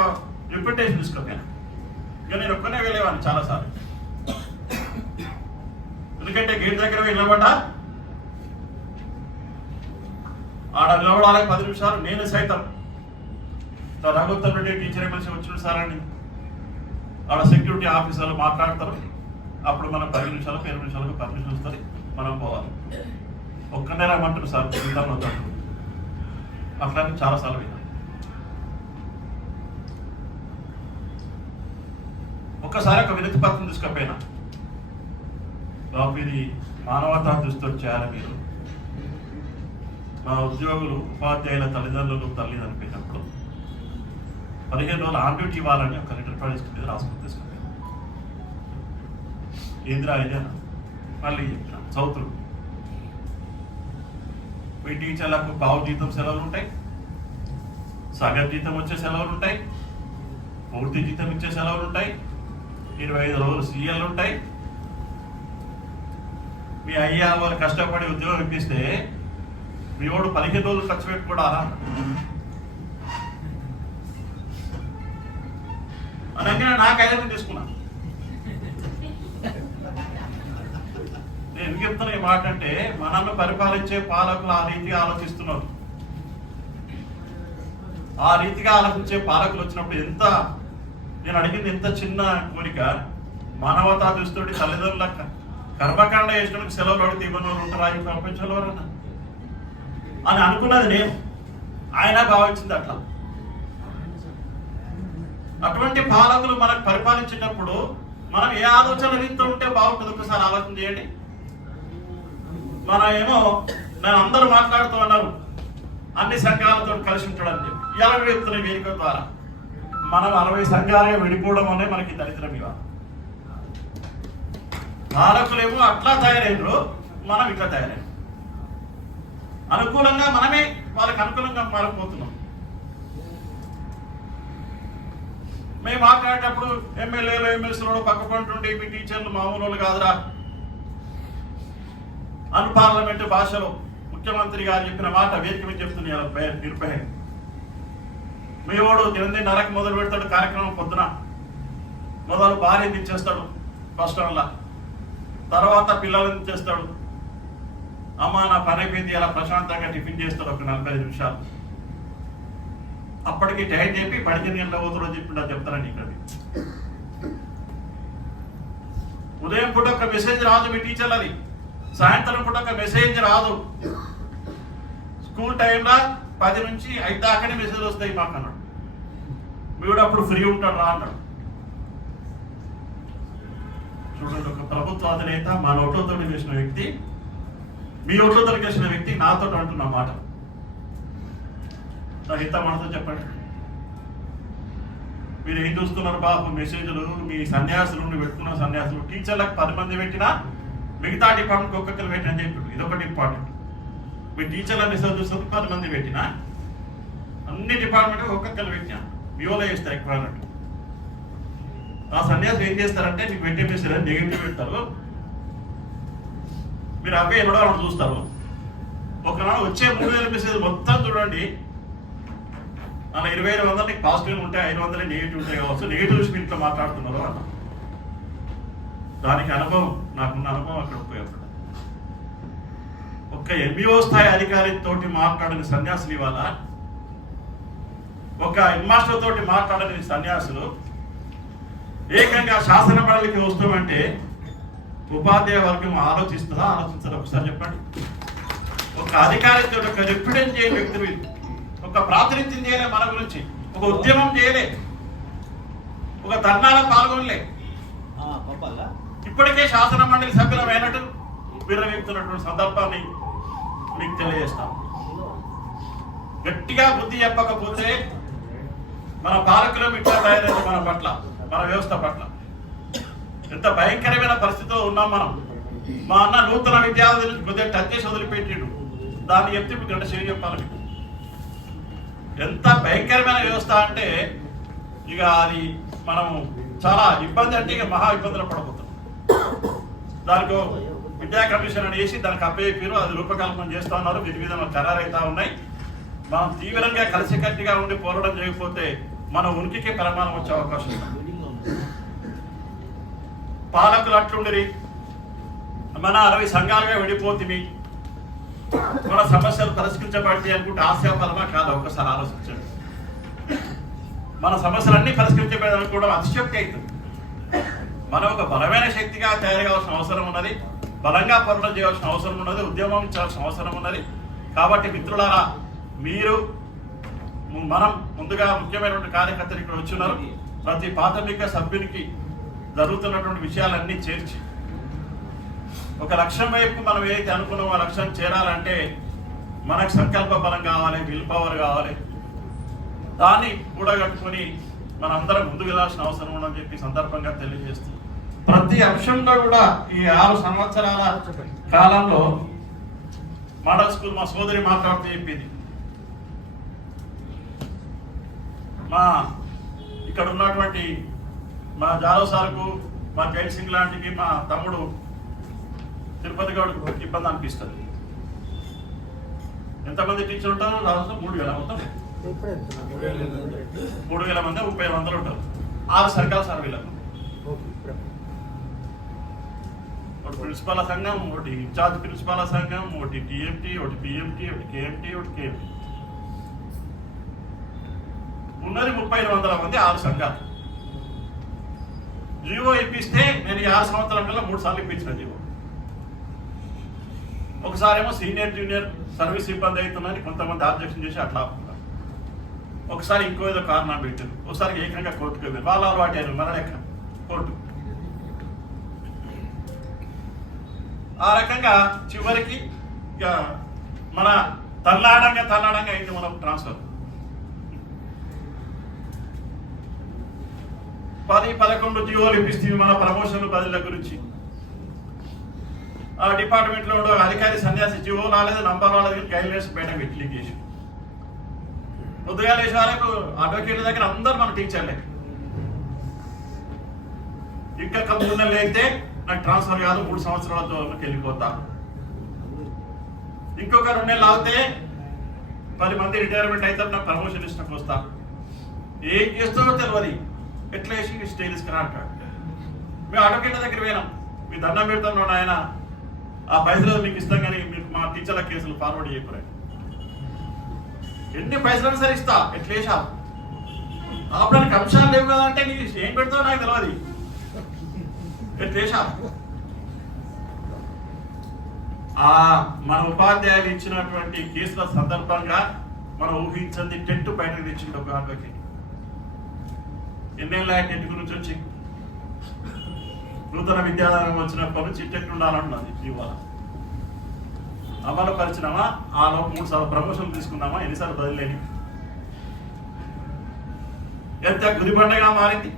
రిప్రజెంటేషన్ తీసుకున్నాను. ఇక నేను ఒక్కనే వెళ్ళేవాడిని చాలాసార్లు. ఎందుకంటే గేట్ దగ్గర నిలబడ్డా ఆడ నిలబడాలి 10 నిమిషాలు. నేను సైతం రఘుత్తం రెడ్డి టీచర్ ఎమ్మెల్సీ వచ్చిన సార్ అని ఆడ సెక్యూరిటీ ఆఫీసర్లు మాట్లాడతారు. అప్పుడు మనం 10 నిమిషాలు 20 నిమిషాలకు పర్మిషన్ వస్తుంది, మనం పోవాలి. ఒక్కనే రమ్మంటారు సార్, చూద్దాం వద్దాం. అట్లానే చాలాసార్లు విన్నాను. ఒక్కసారి ఒక వినతి పత్రం తీసుకపోయినా, బాబు ఇది మానవతా దృష్టితో చేయాలి మీరు. మా ఉద్యోగులు ఉపాధ్యాయుల తల్లిదండ్రులు తల్లి చనిపోయినప్పుడు 15 రోజులు ఆన్ డ్యూటీ ఇవ్వాలని ఒక లెటర్ ప్రాజెక్ట్ మీద రాసుకుని తీసుకుపోయాను. ఏంద్రా ఇదే మళ్ళీ చెప్పిన చౌతులు మీ టీచర్లకు పావు జీతం సెలవులు ఉంటాయి, సగం జీతం వచ్చే సెలవులు ఉంటాయి, పూర్తి జీతం ఇచ్చే సెలవులు ఉంటాయి, 25 రోజులు సీఎల్ ఉంటాయి. మీ అయ్యా వాళ్ళు కష్టపడి ఉద్యోగం ఇప్పిస్తే మీ వాడు 15 రోజులు ఖర్చు పెట్టుకోవడాలా అనగా నాకు ఐదం తీసుకున్నా. నేను ఎందుకు చెప్తున్నా ఈ మాట అంటే, మనల్ని పరిపాలించే పాలకులు ఆ రీతిగా ఆలోచిస్తున్నారు. ఆ రీతిగా ఆలోచించే పాలకులు వచ్చినప్పుడు నేను అడిగింది ఎంత చిన్న కోరిక, మానవతా దృష్టితోటి తల్లిదండ్రుల కర్మకాండ చేసినప్పుడు సెలవులు అడిగితే ఇవ్వని వాళ్ళు ఉంటారా ఈ ప్రపంచంలో అని అనుకున్నది నేను. ఆయన భావించింది అట్లా. అటువంటి పాలకులు మనకు పరిపాలించినప్పుడు మనం ఏ ఆలోచన రీతితో ఉంటే బాగుంటుంది ఒకసారి ఆలోచన చేయండి. మనం ఏమో నేను అందరూ మాట్లాడుతూ ఉన్నారు అన్ని సంఘాలతో కలిసి ఉంటాడని చెప్పి ఇలా చెప్తున్న వేదిక ద్వారా మనం 60 సంఘాలే విడిపోవడం అనే మనకి దరిద్రం. ఇవాళ పాలకులేమో అట్లా తయారైనరు, మనం ఇట్లా తయారైన అనుకూలంగా మనమే వాళ్ళకి అనుకూలంగా మారిపోతున్నాం. మేము మాట్లాడేటప్పుడు ఎమ్మెల్యేలు ఎమ్మెల్సీలు పక్కపంటుండే మీ టీచర్లు మామూలు కాదురా అను పార్లమెంటు భాషలో ముఖ్యమంత్రి గారు చెప్పిన మాట వేదిక మీద చెప్తున్నారు నిరుపేద. మీ వాడు 8:30కి మొదలు పెడతాడు కార్యక్రమం, పొద్దున మొదలు భార్య దించేస్తాడు బస్ స్టాండ్లో, తర్వాత పిల్లలను చేస్తాడు. అమ్మ నా పని అయిపోయింది అలా ప్రశాంతంగా టిఫిన్ చేస్తాడు ఒక 45 నిమిషాలు. అప్పటికి టైం చెప్పి 15 గంటల పోతాడో చెప్పి చెప్తారండి. ఇక్కడ ఉదయం పూట ఒక మెసేజ్ రాదు మీ టీచర్లది, సాయంత్రం పూట ఒక మెసేజ్ రాదు. స్కూల్ టైంలో 10 నుంచి 5 దాకానే మెసేజ్ వస్తాయి మాకు అన్నాడు. వీడు అప్పుడు ఫ్రీ ఉంటాడు రా అన్నాడు. చూడండి, ఒక ప్రభుత్వ అధినేత మా నోట్లతో చేసిన వ్యక్తి, మీ ఓట్లతో చేసిన వ్యక్తి నాతో అంటున్న మాట నాకు ఎంత మనతో చెప్పండి. మీరు ఏం చూస్తున్నారు బాబు మెసేజ్లు, మీ సన్యాసులు పెట్టుకున్న సన్యాసులు టీచర్లకు 10 మంది పెట్టినా మిగతా డిపార్ట్మెంట్కి ఒక్కొక్కరు పెట్టినని చెప్పాడు. ఇదొకటి ఇంపార్టెంట్. మీ టీచర్ల మెసేజ్ చూస్తుంది 10 మంది పెట్టినా అన్ని డిపార్ట్మెంట్కి ఒక్కొక్కరు పెట్టినా మీలో చేస్తారు ఎక్కువ అన్నట్టు. ఆ సన్యాసం ఏం చేస్తారంటే మీకు పెట్టే మెసేజ్ నెగిటివ్ పెడతారు, మీరు అవే ఎన్నడో చూస్తారు. ఒకనాడు వచ్చే 3000 మెసేజ్ మొత్తం చూడండి, అలా 2500 నీకు పాజిటివ్ ఉంటాయి, 500 నెగిటివ్ ఉంటాయి కావచ్చు. నెగిటివ్ స్పీడ్లో మాట్లాడుతున్నారు అన్న. దానికి అనుభవం, నాకున్న అనుభవం అక్కడ ఉపయోగపడదు. ఒక్క ఎంబీఓ స్థాయి అధికారితోటి మాట్లాడిన సన్యాసులు ఇవాళ ఒక హెడ్ మాస్టర్ తోటి మాట్లాడని సన్యాసులు ఏకంగా శాసన మండలికి వస్తామంటే ఉపాధ్యాయ వర్గం ఆలోచిస్తుందా ఆలోచించదా ఒకసారి చెప్పండి. ఒక అధికారితో ఒక రిప్రజెంట్ చేయని వ్యక్తి వీళ్ళు, ఒక ప్రాతినిధ్యం చేయలే మన గురించి, ఒక ఉద్యమం చేయలే, ఒక ధర్నాలో పాల్గొనలే. ఇప్పటికే శాసన మండలి సభ్యులమైనట్టు విర్రవీగుతున్నటువంటి సందర్భాన్ని మీకు తెలియజేస్తాం. గట్టిగా బుద్ధి చెప్పకపోతే మన పాలకులు ఇట్లా తయారైంది మన పట్ల, మన వ్యవస్థ పట్ల ఎంత భయంకరమైన పరిస్థితిలో ఉన్నాం మనం. మా అన్న నూతన విద్యార్థులు కొద్దిగా టచ్ చేసి వదిలిపెట్టిండు, దాన్ని చెప్తే మీకు గంట చేయ చెప్పాలి. మీకు ఎంత భయంకరమైన వ్యవస్థ అంటే ఇక అది మనం చాలా ఇబ్బంది, అంటే ఇక మహా ఇబ్బందులు పడబోతాం. దానికి విద్యా కమిషన్ అని వేసి దానికి అప్పయ్యారు, అది రూపకల్పన చేస్తూ ఉన్నారు, విధి విధానం ఖరారైతా ఉన్నాయి. మనం తీవ్రంగా కలిసికట్టుగా ఉండి పోరాటం చేయకపోతే మన ఉనికికే ప్రమాణం వచ్చే అవకాశం ఉంది. పాలకులు అట్లుండి మన 60 సంఘాలుగా విడిపోతుంది, మన సమస్యలు పరిష్కరించబడతాయి అనుకుంటే ఆశాపరమా కాదు? ఒక్కసారి ఆలోచించండి. మన సమస్యలన్నీ పరిష్కరించబడేది అనుకోవడం అతిశక్తి అవుతుంది. మనం ఒక బలమైన శక్తిగా తయారు కావాల్సిన అవసరం ఉన్నది, బలంగా పోరాటం చేయాల్సిన అవసరం ఉన్నది, ఉద్యమం చేయాల్సిన అవసరం ఉన్నది. కాబట్టి మిత్రులారా, మీరు మనం ముందుగా ముఖ్యమైనటువంటి కార్యకర్తలు ఇక్కడ వచ్చున్నారు. ప్రతి ప్రాథమిక సభ్యునికి జరుగుతున్నటువంటి విషయాలన్నీ చేర్చి ఒక లక్ష్యం వైపు మనం ఏదైతే అనుకున్నామో ఆ లక్ష్యం చేరాలంటే మనకు సంకల్ప బలం కావాలి, విల్ పవర్ కావాలి. దాన్ని కూడగట్టుకుని మనందరం ముందుకు వెళ్ళాల్సిన అవసరం ఉందని చెప్పి సందర్భంగా తెలియజేస్తూ, ప్రతి అంశంలో కూడా ఈ 6 సంవత్సరాల కాలంలో మోడల్ స్కూల్ మా సోదరి మాట్లాడుతూ చెప్పింది, మా ఇక్కడ ఉన్నటువంటి మా జాదవ్ సార్కు, మా జైల్ సింగ్ లాంటికి మా తమ్ముడు తిరుపతి గౌడ్కు ఇబ్బంది అనిపిస్తుంది. ఎంతమంది టీచర్ ఉంటారు? దాదాపు 3000 మొత్తం 3000 మంది, 30 మంది ఉంటారు. 6 సంఘాలు సార్ వీళ్ళకు. ఒకటి ప్రిన్సిపాల సంఘం, ఒకటి ఇన్ఛార్జ్ ప్రిన్సిపాల సంఘం, ఒకటి టీఎంటీ, ఒకటి పిఎంటీ, ఒకటి కేఎంటీ, ఒకటి కేఎంటీ. ఉన్నది 3500 మంది, 6 సంఘాలు. జీవో ఇప్పిస్తే నేను 6 సంవత్సరాల కల్లా 3 సార్లు ఇప్పించిన జీవో. ఒకసారి ఏమో సీనియర్ జూనియర్ సర్వీస్ ఇబ్బంది అవుతుందని కొంతమంది ఆబ్జెక్షన్ చేసి అట్లా ఆపుతున్నారు. ఒకసారి ఇంకో ఏదో కారణం పెట్టారు, ఒకసారి ఏకంగా కోర్టుకు వెళ్ళారు. వాళ్ళు అలవాటు అయ్యారు మన లెక్క కోర్టు. ఆ రకంగా చివరికి ఇక మన తల్లాడంగా అయింది మనం ట్రాన్స్ఫర్. 10-11 జీవోలు ఇప్పిస్తుంది మన ప్రమోషన్లు బదిలీల గురించి. ఆ డిపార్ట్మెంట్లో అధికారి సన్యాసి జీవో రాలేదు, నంబర్ రాలేదు, గైడ్లైన్స్ బయటకు పెట్టి లీక్ చేసి పొద్దుగా లేచే వాళ్ళకు అడ్వకేట్ల దగ్గర అందరు మన టీచర్లే. ఇంకా 3 నెలలు అయితే నాకు ట్రాన్స్ఫర్ కాదు, 3 సంవత్సరాలతో వెళ్ళిపోతా. ఇంకొక 2 నెలలు ఆగితే 10 మంది రిటైర్మెంట్ అయితే నాకు ప్రమోషన్ ఇచ్చినప్పుడు వస్తా. ఏం చేస్తామో తెలియదు, ఎట్లా వేసి స్టే తీసుకురా అంటాడు. మేము అడ్వకేట్ల దగ్గర పోయినాం, మీ దండం పెడతాం ఆయన, ఆ పైసలు మీకు ఇస్తాం కానీ మీకు మా టీచర్ల కేసులు ఫార్వర్డ్ చేయకూడదు. ఎన్ని పైసలు సరే ఇస్తా, ఎట్లేసా ఆపడానికి అంశాలు లేవు కదా అంటే నీకు ఏం పెడతావు నాకు తెలియదు, ఎట్లేసా. మన ఉపాధ్యాయులు ఇచ్చినటువంటి కేసుల సందర్భంగా మనం ఊహించింది టెంట్ బయటకు తెచ్చింది ఒక అడ్వకేట్. ఎన్నేళ్ళ టెంట్ గురించి వచ్చి నూతన విద్యాదానం వచ్చినప్పటి నుంచి టెంట్ ఉండాలన్నది. ఇవాళ అమలు పరిచినామా, ఆ లోపు 3 సార్లు ప్రమోషన్ తీసుకున్నామా, ఎన్నిసార్లు బదిలేని. ఎంత గుదిబండగా మారింది.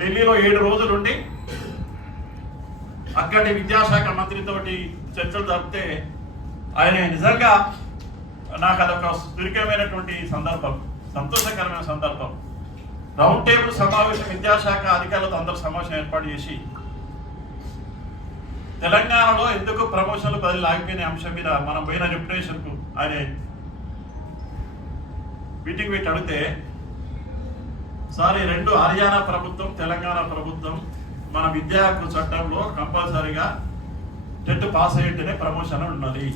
ఢిల్లీలో 7 రోజులు ఉండి అక్కడి విద్యాశాఖ మంత్రితోటి చర్చలు జరిపితే ఆయన నిజంగా నాకు అదొక సురికమైనటువంటి సందర్భం, సంతోషకరమైన సందర్భం. రౌండ్ టేబుల్ సమావేశం విద్యాశాఖ అధికారులతో అందరూ సమావేశం ఏర్పాటు చేసి తెలంగాణలో ఎందుకు ప్రమోషన్లు బదిలీ ఆగిపోయిన అంశం మీద మనం పోయిన రిప్యుటేషన్కు ఆయన మీటింగ్ పెట్టి అడిగితే, సార్ ఈ 2 హర్యానా ప్రభుత్వం, తెలంగాణ ప్రభుత్వం మన విద్యా హక్కు చట్టంలో కంపల్సరీగా టెట్ పాస్ అయ్యేటనే ప్రమోషన్ ఉన్నది.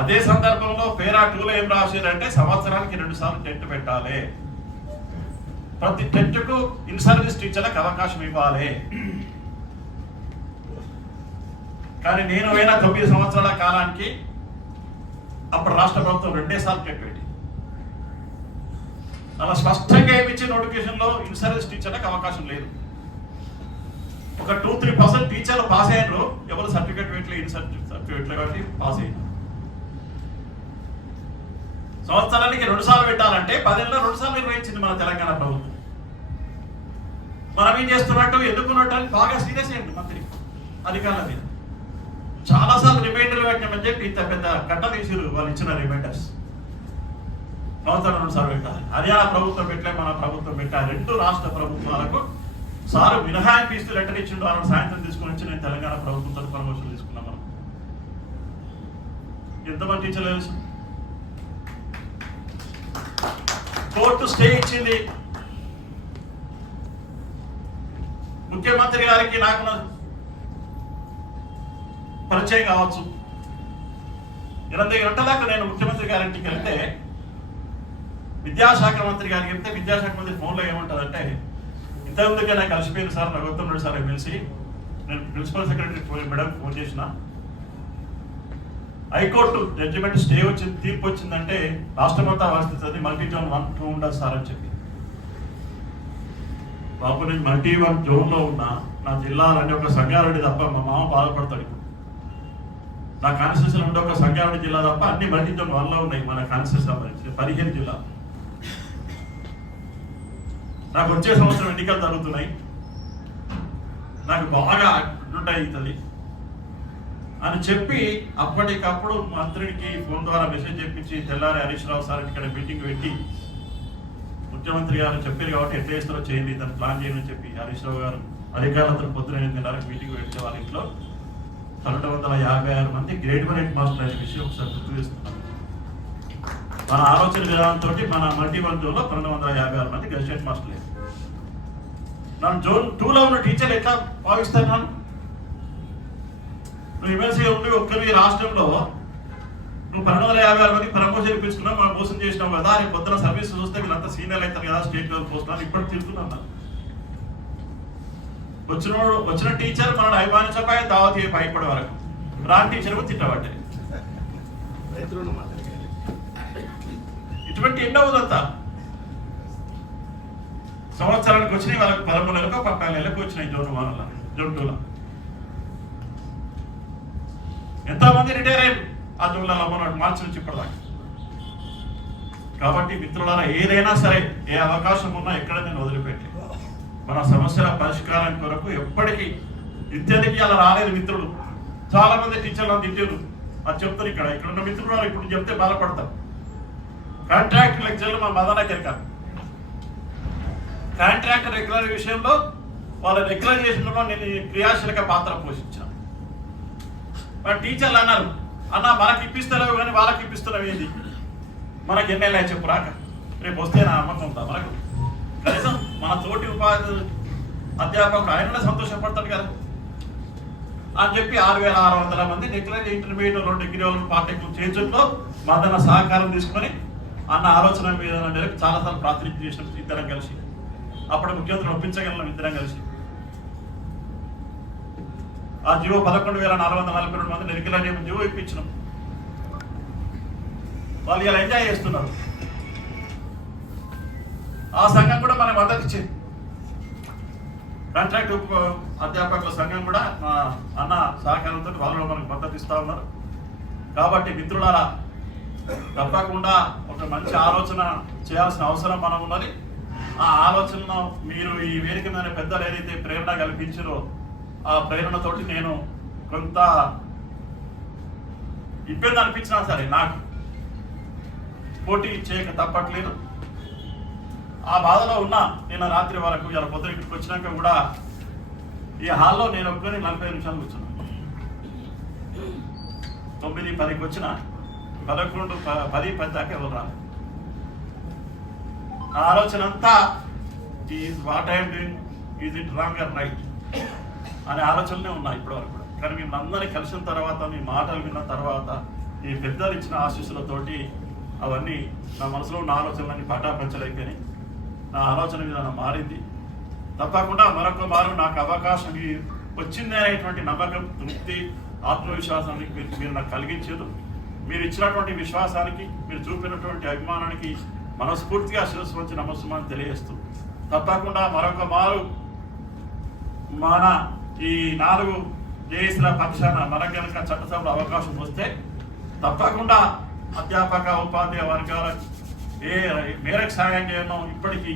అదే సందర్భంలో పేరా 2లో ఏం రాశారంటే సంవత్సరానికి 2 సార్లు టెట్ పెట్టాలి, ప్రతి టెట్కు ఇన్ సర్వీస్ టీచర్లకు అవకాశం ఇవ్వాలి. కానీ నేను పోయిన 9 సంవత్సరాల కాలానికి అప్పుడు రాష్ట్ర ప్రభుత్వం 2 సార్లు టెట్ పెట్టి అలా స్పష్టంగా ఏమిచ్చే నోటిఫికేషన్లో ఇన్ సర్వీస్ టీచర్లకు అవకాశం లేదు. ఒక 2-3% టీచర్లు పాస్ అయ్యారు, ఎవరు సర్టిఫికేట్ పెట్టలే, ఇన్ సర్టిఫికేట్లు కాబట్టి పాస్ అయ్యారు. సంవత్సరానికి 2 సార్లు పెట్టాలంటే 10 ఏళ్ళలో 2 సార్లు నిర్వహించింది మన తెలంగాణ ప్రభుత్వం. మనం ఏం చేస్తున్నట్టు ఎందుకున్నట్టు బాగా సీరియస్ అయ్యింది మంత్రి అధికారుల మీద. చాలాసార్లు రిమైండర్లు పెట్టినామని చెప్పి ఇంత పెద్ద గంట తీసిరు వాళ్ళు ఇచ్చిన రిమైండర్స్. సంవత్సరం 2 సార్లు పెట్టాలి. హర్యానా ప్రభుత్వం పెట్టలే, మన ప్రభుత్వం పెట్టాలి. 2 రాష్ట్ర ప్రభుత్వాలకు సారు మినహాయింపు ఇస్తూ లెటర్ ఇచ్చిండు. ఆ సాయంత్రం తీసుకుని వచ్చి నేను తెలంగాణ ప్రభుత్వంతో ప్రమోషన్ తీసుకున్నాం. మనం ఎంతమంది టీచర్లు తెలుసు? కోర్టు స్టే ఇచ్చింది. ముఖ్యమంత్రి గారికి నాకు పరిచయం కావచ్చు. 8 గంటల దాకా నేను ముఖ్యమంత్రి గారింటికి వెళ్తే, విద్యాశాఖ మంత్రి గారికి వెళ్తే విద్యాశాఖ మంత్రి ఫోన్లో ఏమంటారంటే, ఇంతకుముందుకే నాకు కలిసిపోయింది సార్, నా గౌతమ్ రెడ్డి సార్ ఎమ్మెల్సీ, నేను ప్రిన్సిపల్ సెక్రటరీ మేడం ఫోన్ చేసిన, హైకోర్టు జడ్జిమెంట్ స్టే వచ్చింది, తీర్పు వచ్చిందంటే రాష్ట్రమంతా వర్తిస్తుంది, మల్టీ జోన్ 1, 2 ఉండదు సార్ అని చెప్పి. బాబు నేను మల్టీ 1 జోన్లో ఉన్నా, నా జిల్లాలన్నీ ఒక సంగారెడ్డి తప్ప మా మామ బాధపడతాడు. నా కాన్స్టిట్యూషన్ ఉండే ఒక సంగారెడ్డి జిల్లా తప్ప అన్ని మల్టీ జోన్ 1లో ఉన్నాయి. మన కాన్స్టిట్యూషన్ 15 జిల్లా. నాకు వచ్చే సంవత్సరం ఎన్నికలు జరుగుతున్నాయి, నాకు బాగా అవుతుంది అని చెప్పి అప్పటికప్పుడు మంత్రికి ఫోన్ ద్వారా మెసేజ్ చెప్పించి తెల్లారి హరీష్ రావు సార్ ఇక్కడ మీటింగ్ పెట్టి, ముఖ్యమంత్రి గారు చెప్పారు కాబట్టి ఎట్లా చేస్తారో చేయండి, దాన్ని ప్లాన్ చేయమని చెప్పి హరీష్ రావు గారు అధికారులతో పొద్దున 8:30 మీటింగ్ పెడితే వాళ్ళ ఇంట్లో 256 మంది గ్రేడ్ 1 హెడ్ మాస్టర్ అనే విషయం ఒకసారి గుర్తు చేస్తున్నాం. మన ఆలోచన విధానంతో మన మల్టీ 1 జోన్లో 256 మంది గెస్ట్ హెడ్ మాస్టర్ లేదు. నన్ను జోన్ 2లో ఉన్న టీచర్లు ఎట్లా భావిస్తాను? నువ్వు ఎమ్మెల్సీ ఉండి ఒక్కరి రాష్ట్రంలో నువ్వు 256 మందికి ప్రమోషన్ ఇప్పించుకున్నావు, మనం మోసం చేసినావు కదా అని పొద్దున సర్వీస్ చూస్తే వీళ్ళంతా సీనియర్లు అవుతారు కదా స్టేట్ లెవెల్ పోస్ట్ ఇప్పటికి తిరుగుతున్నా. వచ్చిన టీచర్ మనల్ని అభిమానించకపోయి దావత్ ఇప్పటి వరకు రాని టీచర్ తిట్టబట్టే. ఇటువంటి ఎన్నో అవుతుందా సంవత్సరానికి వచ్చినాయి, వాళ్ళకి 13 నెలలకు 14 నెలలకు వచ్చినాయి జోన్ 1లో, జోన్ 2లో. ఎంతమంది రిటైర్ అయ్యారు ఆ జోన్లలో మార్చి నుంచి ఇప్పటిదాకా. కాబట్టి మిత్రులారా, ఏదైనా సరే ఏ అవకాశం ఉన్నా ఎక్కడ నేను వదిలిపెట్టి మన సమస్యల పరిష్కారం కొరకు ఎప్పటికీ విద్యార్థికి అలా రాలేదు. మిత్రులు చాలా మంది టీచర్లు తిట్టారు, అది చెప్తారు. ఇక్కడ ఉన్న మిత్రులు ఇప్పుడు చెప్తే బాధపడతారు. కాంట్రాక్ట్ లెక్చర్లు మా మదన కెరకాలి, కాంట్రాక్ట్ రెగ్యులర్ విషయంలో వాళ్ళ రెగ్యులర్ చేసిన నేను క్రియాశీలక పాత్ర పోషించాను. మరి టీచర్లు అన్నారు, అన్న మనకి ఇప్పిస్తలేవు కానీ వాళ్ళకి ఇప్పిస్తున్నావు ఏంది, మనకి ఎన్నెళ్ళ చెప్పు రాక, రేపు వస్తే నా అమ్మకం ఉందా మనకు? కనీసం మన తోటి ఉపాధి అధ్యాపకుడు ఆయన సంతోషపడతాడు కదా అని చెప్పి 6,600 మంది రెగ్యులర్ ఇంటర్మీడియట్ 2 డిగ్రీ వాళ్ళు పాఠ్యక్రమం చేర్చుల్లో మదన సహకారం తీసుకొని అన్న ఆలోచన మీద చాలాసార్లు ప్రాతినిధ్యం చేసినాం ఇద్దరం కలిసి. అప్పుడు ముఖ్యమంత్రిని ఒప్పించగలం ఇద్దరం కలిసి. ఆ జీవో 11,442 మంది రెగ్యులర్ జీవో ఇప్పించినాం. వాళ్ళు ఇలా ఎంజాయ్ చేస్తున్నారు. ఆ సంఘం కూడా మనకు మద్దతు ఇచ్చింది. కాంట్రాక్ట్ అధ్యాపకుల సంఘం కూడా మా అన్న సహకారంతో వాళ్ళు మనకు మద్దతు ఇస్తా ఉన్నారు. కాబట్టి మిత్రులారా, తప్పకుండా ఒక మంచి ఆలోచన చేయాల్సిన అవసరం మనం ఉన్నది. ఆ ఆలోచనను మీరు ఈ వేదిక మీద పెద్దలు ఏదైతే ప్రేరణ కల్పించారో ఆ ప్రేరణతోటి నేను కొంత ఇబ్బంది అనిపించినా సరే నాకు పోటీ చేయక తప్పట్లేదు. ఆ బాధలో ఉన్నా నిన్న రాత్రి వరకు ఇలా పొద్దున ఇంటికి వచ్చినాక కూడా ఈ హాల్లో నేను ఒక్కని 40 నిమిషాలు కూర్చున్నాను. 9:10కి వచ్చిన 11:10 దాకా ఎవరు రాలేదు. ఆ ఆలోచన అంతా is what I'm doing, is it wrong or right అనే ఆలోచనలే ఉన్నాయి ఇప్పటి వరకు కూడా. కానీ మిమ్మల్ని అందరినీ కలిసిన తర్వాత, మీ మాటలు విన్న తర్వాత ఈ పెద్దలు ఇచ్చిన ఆశీస్సులతోటి అవన్నీ నా మనసులో ఉన్న ఆలోచనలన్నీ పటాపంచలైపోయినాయి. నా ఆలోచన విధానం మారింది. తప్పకుండా మరొక మారు నాకు అవకాశం వచ్చింది అనేటువంటి నమ్మకం, తృప్తి, ఆత్మవిశ్వాసానికి మీరు నాకు కలిగించారు. మీరు ఇచ్చినటువంటి విశ్వాసానికి, మీరు చూపినటువంటి అభిమానానికి మనస్ఫూర్తిగా శిరస్సు వచ్చి నమస్సుమని తెలియజేస్తూ, తప్పకుండా మరొక మారు మన ఈ 4 జేఏసీల పక్షాన మనకు కనుక చట్టసభలో అవకాశం వస్తే తప్పకుండా అధ్యాపక ఉపాధ్యాయ వర్గాలకు ఏ మేరకు సాయం చేయను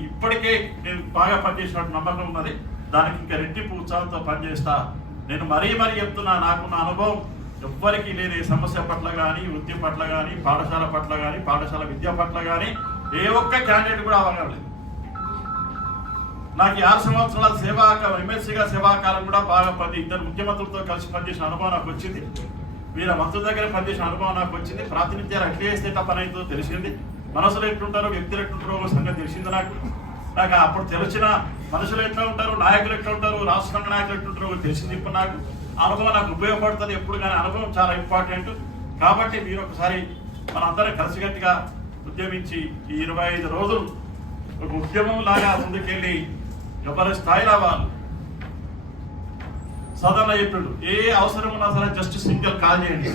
ఇప్పటికే నేను బాగా పనిచేసినట్టు నమ్మకం ఉన్నది. దానికి ఇంకా రెట్టింపు ఉత్సాహంతో పనిచేస్తా. నేను మరీ చెప్తున్నా, నాకున్న అనుభవం ఎవ్వరికీ లేదు. ఏ సమస్య పట్ల కానీ, వృత్తి పట్ల కానీ, పాఠశాల పట్ల కానీ, పాఠశాల విద్య పట్ల కానీ ఏ ఒక్క క్యాండిడేట్ కూడా అవగాహన లేదు. నాకు 6 సంవత్సరాల ఎమ్మెల్సీగా సేవాకాలం కూడా బాగా 2 ముఖ్యమంత్రులతో కలిసి పనిచేసిన అనుభవం నాకు వచ్చింది. వీళ్ళ మంత్రుల దగ్గర పనిచేసిన అనుభవం నాకు వచ్చింది. ప్రాతినిధ్యాలు ఎట్లా చేస్తే పని అవుతుందో తెలిసింది. మనసులు ఎట్లుంటారో, వ్యక్తులు ఎట్లుంటారో సంగతి తెలిసింది. నాకు అప్పుడు తెలిసిన మనుషులు ఎట్లా ఉంటారు, నాయకులు ఎట్లా ఉంటారు, రాష్ట్ర నాయకులు ఎట్లుంటారో తెలిసింది. ఇప్పుడు నాకు అనుభవం నాకు ఉపయోగపడుతుంది ఎప్పుడు కానీ. అనుభవం చాలా ఇంపార్టెంట్. కాబట్టి మీరు ఒకసారి మనందరం కలిసికట్టుగా ఉద్యమించి ఈ 25 రోజులు ఒక ఉద్యమం లాగా ముందుకెళ్ళి ఎవరి స్థాయిలో వాళ్ళు సాధారణ చెప్పిండు, ఏ అవసరం ఉన్నా సరే జస్ట్ సింగిల్ కాల్ చేయండి,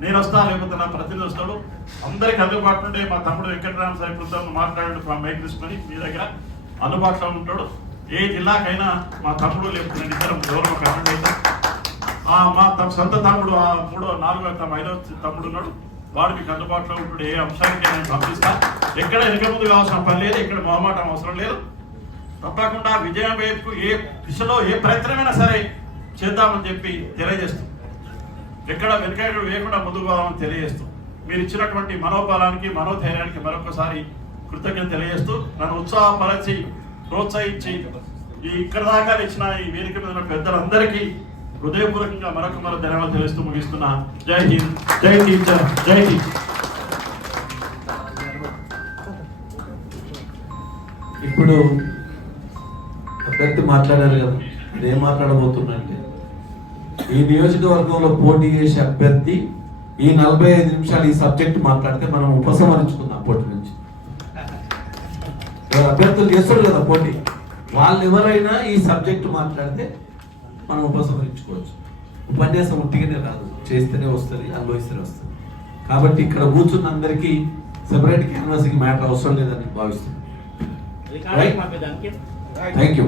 నేను వస్తా, లేకపోతే నా ప్రతినిధి వస్తాడు. అందరికి అందుబాటులో ఉంటే మా తమ్ముడు వెంకటరామ సాయిపుతో మాట్లాడండి, మైక్ తీసుకొని మీ దగ్గర అందుబాటులో ఉంటాడు. ఏ జిల్లాకైనా మా తమ్ముడు లేకపోతే ఎవరో ఒక అయితే మా సొంత తమ్ముడు 3వ 4వ 5వ తమ్ముడు ఉన్నాడు, వాడు మీకు అందుబాటులో ఉంటాడు. ఏ అంశానికి నేను పంపిస్తా. ఎక్కడ వెనక ముందు కావాల్సిన పని లేదు, ఇక్కడ మొహమాటం అవసరం లేదు. తప్పకుండా విజయం వైపు ఏ దిశలో ఏ ప్రయత్నమైనా సరే చేద్దామని చెప్పి తెలియజేస్తూ, ఎక్కడ వెనక వేయకుండా ముందుకు పోవాలని తెలియజేస్తూ, మీరు ఇచ్చినటువంటి మనోబలానికి, మనోధైర్యానికి మరొకసారి కృతజ్ఞత తెలియజేస్తూ, నన్ను ఉత్సాహపరిచి ప్రోత్సహించి ఇక్కడ దాకా ఇచ్చిన ఈ వేదిక మీద ఉన్న పెద్దలందరికీ హృదయపూర్వకంగా మరొక ధన్యవాదాలు తెలుస్తూ ముగిస్తున్నా. జై హింద్, జై టీచర్, జై హింద్. ఇప్పుడు అభ్యర్థి మాట్లాడారు కదా, నేను మాట్లాడబోతున్నా అంటే ఈ నియోజకవర్గంలో పోటీ చేసే అభ్యర్థి ఈ 45 నిమిషాలు ఈ సబ్జెక్ట్ మాట్లాడితే మనం ఉపసంహరించుకుందాం పోటీ నుంచి. అభ్యర్థులు చేస్తారు కదా పోటీ, వాళ్ళు ఎవరైనా ఈ సబ్జెక్ట్ మాట్లాడితే మనం ఉపసంహరించుకోవచ్చు. ఉపన్యాసం ఉట్టిగానే రాదు, చేస్తేనే వస్తుంది, అనుభవిస్తేనే వస్తుంది. కాబట్టి ఇక్కడ కూర్చున్న అందరికీ సెపరేట్ క్యాన్వాసింగ్ మ్యాటర్ అవసరం లేదని భావిస్తున్నాను. Thank you.